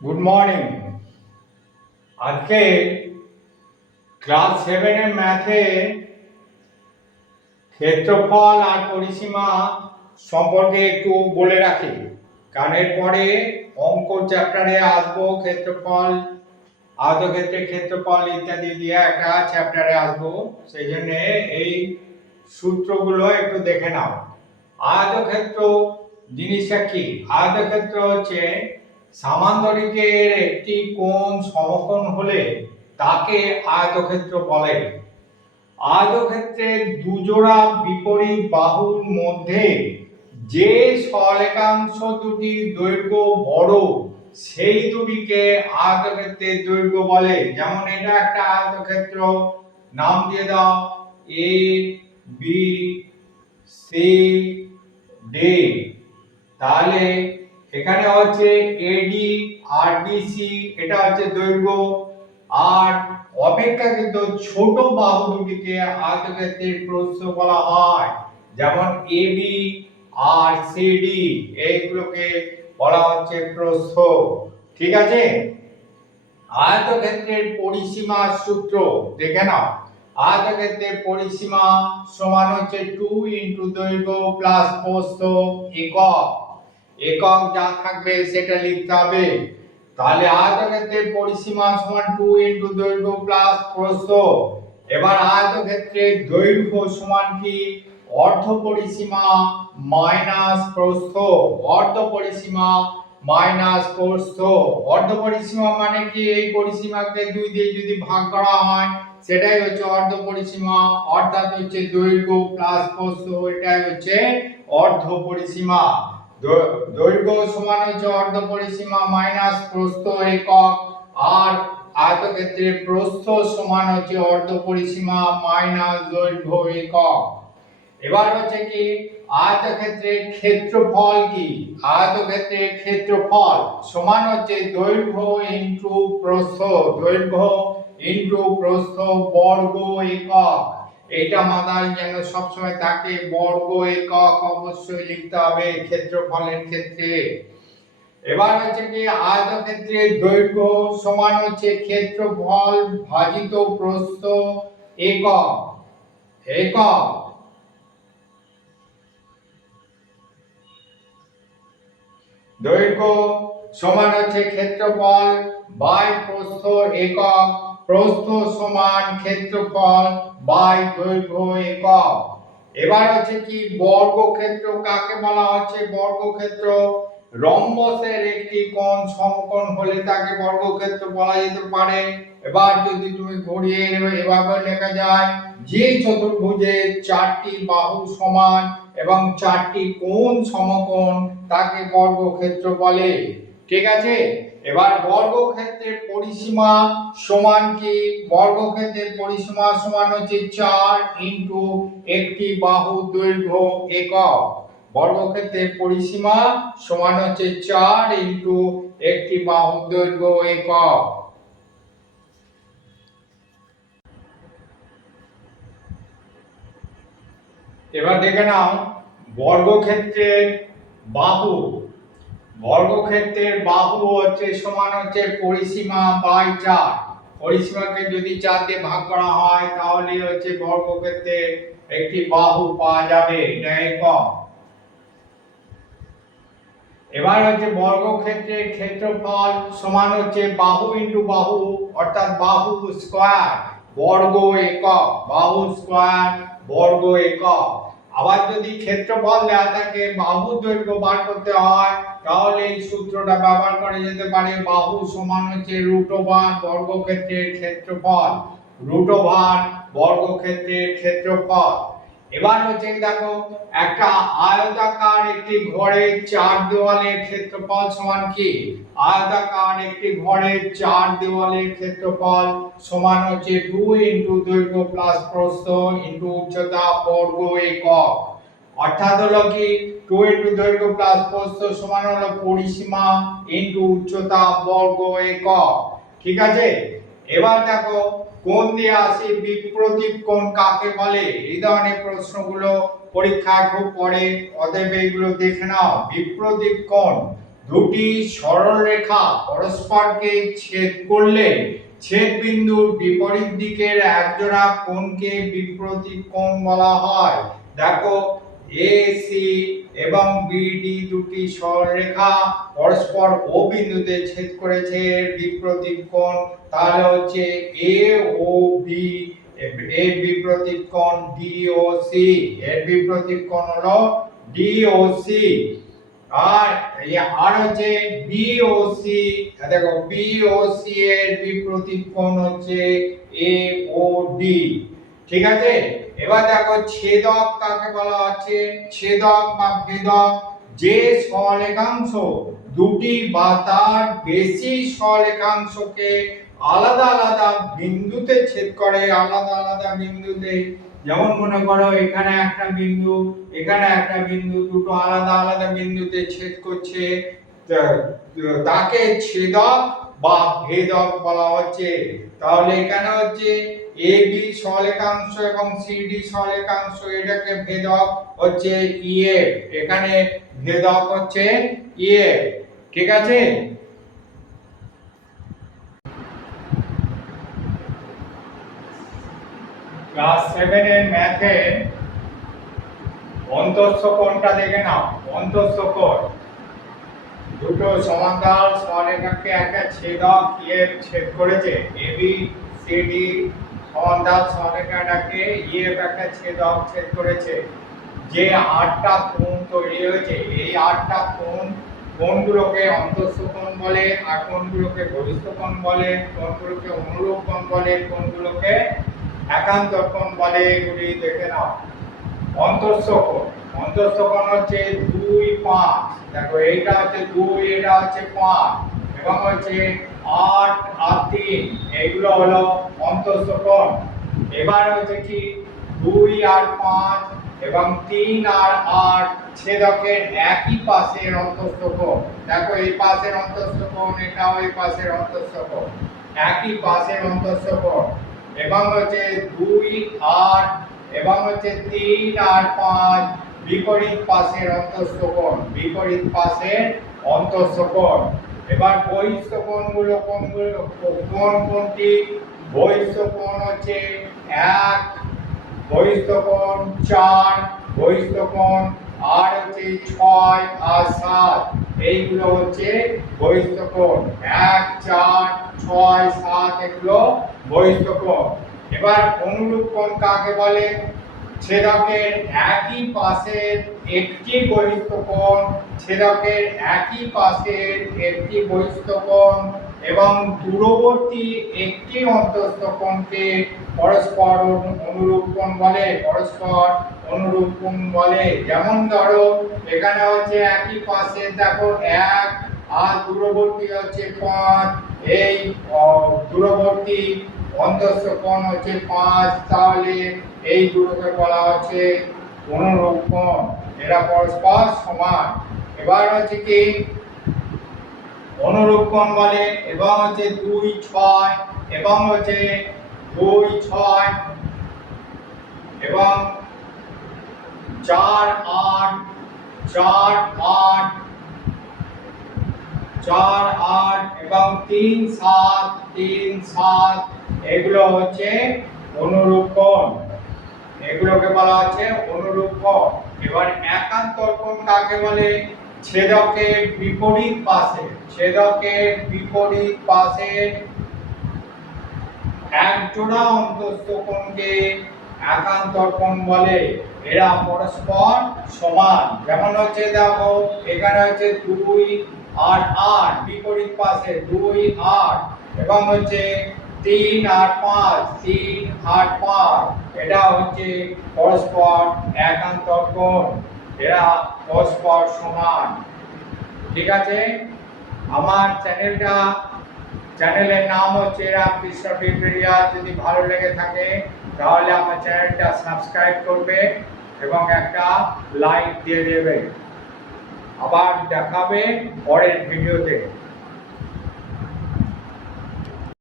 Good morning. আজকে class 7 এর ম্যাথে ক্ষেত্রফল আর পরিসীমা সম্পর্কে একটু বলে রাখি, কারণ এরপরে অঙ্ক চ্যাপ্টারে আসবো। ক্ষেত্রফল, আয়তক্ষেত্রের ক্ষেত্রফল ইত্যাদি দিয়ে একটা চ্যাপ্টারে আসবো, সেই জন্য এই সূত্রগুলো একটু দেখে নাও। আয়তক্ষেত্র জিনিসটা কি? আয়তক্ষেত্র হচ্ছে সামান্তরিকের একটি কোণ সমকোণ হলে তাকে আয়তক্ষেত্র বলে। আয়তক্ষেত্রের দুজোড়া বিপরীত বাহুর মধ্যে যে সরলরেখাংশ দুটির দৈর্ঘ্য বড় সেই দুটিকে আয়তক্ষেত্রের দৈর্ঘ্য বলে। যেমন এটা একটা আয়তক্ষেত্র, নাম দিয়ে দাও এ বি সি ডি। তাহলে এখানে হচ্ছে এডি আর বিসি, এটা হচ্ছে দৈর্ঘ্য। আর অপেক্ষাকৃত ছোট বাহু দুটিকে আয়তক্ষেত্রের প্রস্থ বলা হয়, যেমন এবি আর সিডি, এইগুলোকে বলা হচ্ছে প্রস্থ। ঠিক আছে? আয়তক্ষেত্রের পরিসীমার সূত্র দেখে নাও। আয়তক্ষেত্রের পরিসীমা সমান হচ্ছে 2 ইনটু দৈর্ঘ্য প্লাস প্রস্থ একক। একক যা থাকবে সেটা লিখতে হবে। তাহলে আয়তক্ষেত্রের পরিসীমা সমান 2 ইনটু দৈর্ঘ্য প্লাস প্রস্থ। এবার আয়তক্ষেত্রের দৈর্ঘ্য সমান কি? অর্ধ পরিসীমা মাইনাস প্রস্থ। অর্ধ পরিসীমা মাইনাস প্রস্থ। অর্ধ পরিসীমা মানে কি? এই পরিসীমাকে 2 দিয়ে যদি ভাগ করা হয় সেটাই হচ্ছে অর্ধ পরিসীমা, অর্থাৎ হচ্ছে দৈর্ঘ্য প্লাস প্রস্থ, এটাই হচ্ছে অর্ধ পরিসীমা। দৈর্ঘ্য সমান হচ্ছে অর্ধ পরিসীমা মাইনাস প্রস্থ একক, আর আয়তক্ষেত্রের প্রস্থ সমান হচ্ছে অর্ধ পরিসীমা মাইনাস দৈর্ঘ্য একক। এবার হচ্ছে কি আয়তক্ষেত্রের ক্ষেত্রফল কি? আয়তক্ষেত্রের ক্ষেত্রফল সমান হচ্ছে দৈর্ঘ্য ইনটু প্রস্থ। দৈর্ঘ্য ইনটু প্রস্থ বর্গ একক। এটা মাথায় যেন সবসময় থাকে, বর্গ একক অবশ্যই লিখতে হবে ক্ষেত্রফলের ক্ষেত্রে। এবার হচ্ছে কি আয়তক্ষেত্রের দৈর্ঘ্য সমান হচ্ছে ক্ষেত্রফল ভাজিত প্রস্থ একক। একক দৈর্ঘ্য সমান হচ্ছে ক্ষেত্রফল বাই প্রস্থ একক। প্রস্থ সমান ক্ষেত্রফল বাই দৈর্ঘ্য একক। এবার হচ্ছে কি বর্গক্ষেত্র কাকে বলা হচ্ছে? বর্গক্ষেত্র রম্বসের একটি কোণ সমকোণ হলে তাকে বর্গক্ষেত্র বলা যেতে পারে। এবার যদি তুমি ঘুরিয়ে এভাবে লেখা যায়, যে চতুর্ভুজের 4টি বাহু সমান এবং 4টি কোণ সমকোণ তাকে বর্গক্ষেত্র বলে। ঠিক আছে? এবার বর্গক্ষেত্রের পরিসীমা সমান কি? বর্গক্ষেত্রের পরিসীমা সমান হচ্ছে 4 ইনটু একটি বাহু দৈর্ঘ্য একক। বর্গক্ষেত্রের পরিসীমা সমান হচ্ছে 4 ইনটু একটি বাহু দৈর্ঘ্য একক। এবার দেখে নাও বর্গক্ষেত্রের বাহু। বর্গক্ষেত্রের বাহু হচ্ছে সমান হচ্ছে পরিসীমা বাই 4। পরিসীমাকে যদি 4 দিয়ে ভাগ করা হয় তাহলে হচ্ছে বর্গক্ষেত্রের একটি বাহু পাওয়া যাবে, এটা একক। এবার হচ্ছে বর্গক্ষেত্রের ক্ষেত্রফল সমান হচ্ছে বাহু ইনটু বাহু, অর্থাৎ বাহু স্কয়ার বর্গ একক। বাহু স্কয়ার বর্গ একক। আবার যদি ক্ষেত্রফল দেওয়া থাকে বাহুর দৈর্ঘ্য বার করতে হয় তাহলে এই সূত্রটা ব্যবহার করা যেতে পারে। বাহু সমান হচ্ছে √ওভার বর্গক্ষেত্রের ক্ষেত্রফল। √ওভার বর্গক্ষেত্রের ক্ষেত্রফল। এবার হচ্ছে দেখো একটা আয়তাকার একটি ঘরের 4 দেওয়ালের ক্ষেত্রফল সমান কি? আয়তাকার একটি ঘরের 4 দেওয়ালের ক্ষেত্রফল সমান হচ্ছে 2 ইনটু দৈর্ঘ্য প্লাস প্রস্থ ইনটু উচ্চতা বর্গ একক। অর্থাৎ হলো কি 2 ইনটু দৈর্ঘ্য প্লাস প্রস্থ সমান হলো পরিসীমা ইনটু উচ্চতা বর্গ একক। ঠিক আছে? এবার দেখো কোণ দিয়ে আসি, বিপ্রতীপ কোণ কাকে বলে? এই ধরনের প্রশ্নগুলো পরীক্ষায় খুব পড়ে, অতএব এইগুলো দেখে নাও। বিপ্রতীপ কোণ দুটি সরল রেখা পরস্পরকে ছেদ করলে ছেদ বিন্দুর বিপরীত দিকের একজোড়া কোণকে বিপরীত কোণ বলা হয়। দেখো AC এবং BD দুটি সরলরেখা পরস্পর O বিন্দুতে ছেদ করেছে, এর বিপরীত কোণ তাহলে হচ্ছে AOB, এর বিপরীত কোণ DOC, এর বিপরীত কোণ হলো DOC। আর হচ্ছে BOC, দেখো BOC এর বিপরীত কোণ হচ্ছে AOD। ঠিক আছে, এবার দেখো ছেদক কাকে বলা হচ্ছে? ছেদক বা ভেদক যে সলেখাংশ দুটি বা তার বেশি সলেখাংশকে আলাদা আলাদা বিন্দুতে ছেদ করে, আলাদা আলাদা বিন্দুতে। যেমন মনে করো এখানে একটা বিন্দু, এখানে একটা বিন্দু, দুটো আলাদা আলাদা বিন্দুতে ছেদ করছে, তাকে ছেদক বা ভেদক বলা হচ্ছে। তাহলে এখানে হচ্ছে AB সলেখাংশ এবং CD সলেখাংশ, এটাকে ভেদক হচ্ছে EF, এখানে ভেদক হচ্ছে EF। ঠিক আছে, ক্লাস 7 এর ম্যাথে অন্তঃস্থ কোণটা দেখে নাও। অন্তঃস্থ কোণ দুটো সমান্তরাল সরেখাকে একটা ছেদক EF ছেদ করেছে। AB CD সমান্তরাল সরেখাটাকে EF একটা ছেদক ছেদ করেছে। যে 8টা কোণ তৈরি হয়েছে, এই 8টা কোণগুলোকে অন্তঃস্থ কোণ বলে, আর কোণগুলোকে বহিঃস্থ কোণ বলে, কোণগুলোকে অনুরূপ কোণ বলে, কোণগুলোকে একান্তর কোণ বলে। এগুলি দেখে নাও। অন্তঃস্থ কোণ, অন্তঃস্থ কোণ হচ্ছে 2, 5। দেখো এইটা হচ্ছে 2, এটা হচ্ছে 5, এবং হচ্ছে 8 আর 3, এইগুলো হলো অন্তঃস্থ কোণ। এবার হচ্ছে কি 2 আর 5 এবং 3 আর 8 ছেদকের একই পাশের অন্তঃস্থ কোণ। দেখো এই পাশের অন্তঃস্থ কোণ, এটাও এই পাশের অন্তঃস্থ কোণ, একই পাশের অন্তঃস্থ কোণ। এবং হচ্ছে 2 8 এবং হচ্ছে 3 আর 5 বিপরীত পাশের অন্তঃস্থ কোণ, বিপরীত পাশের অন্তঃস্থ কোণ। এবার বহিঃস্থ কোণগুলো কোনটি? বহিঃস্থ কোণ হচ্ছে 1, বহিঃস্থ কোণ 4, বহিঃস্থ কোণ আর হচ্ছে 6 আর 7, এইগুলো হচ্ছে বহিঃস্থ কোণ। 1, 4, 6, 7 এগুলো বহিঃস্থ কোণ। এবার অনুরূপ কোণ কাকে বলে? ছেদকের একই পাশের একটি বহিঃস্থ কোণ, ছেদকের একই পাশের একটি বহিঃস্থ কোণ এবং দূরবর্তী একটি অন্তঃস্থ কোণকে পরস্পর অনুরূপ কোণ বলে, পরস্পর অনুরূপ কোণ বলে। যেমন ধরো এখানে হচ্ছে একই পাশে দেখো 1 আর দূরবর্তী হচ্ছে 5, এই দূরবর্তী অন্তঃস্থ কোণ হচ্ছে 5, তাহলে এই দুটোকে বলা হচ্ছে অনুরূপ কোণ, এরা পরস্পর সমান। এবার হচ্ছে কি অনুরূপ কোণ বলে, এবং হচ্ছে 2, 6 এবং হচ্ছে 2, 6 এবং 4, 8, 4, 8, 4, 8 এবং 3, 7, 3, 7, এগুলো হচ্ছে অনুরূপ কোণ, এগুলোকে বলা হচ্ছে অনুরূপ কোণ। এবার একান্তর কোণ কাকে বলে? ছেদকের বিপরীত পাশে, ছেদকের বিপরীত পাশে এক জোড়া অন্তঃস্থ কোণকে একান্তর কোণ বলে। এরা পরস্পর সমান। যেমন হচ্ছে দেখো এখানে হচ্ছে 2 আর 8, বিপরীত পাশে 2, 8 এবং হচ্ছে 3 আর 5, 3 আর 5, এটা হচ্ছে পরস্পর একান্তর কোণ, এরা পরস্পর সমান। ঠিক আছে, আমার চ্যানেলের নাম হচ্ছে রামকৃষ্ণ টিউটোরিয়াল। যদি ভালো লেগে থাকে তাহলে আমার চ্যানেলটা সাবস্ক্রাইব করবে এবং একটা লাইক দিয়ে দেবে। আবার দেখাবে পরের ভিডিওতে।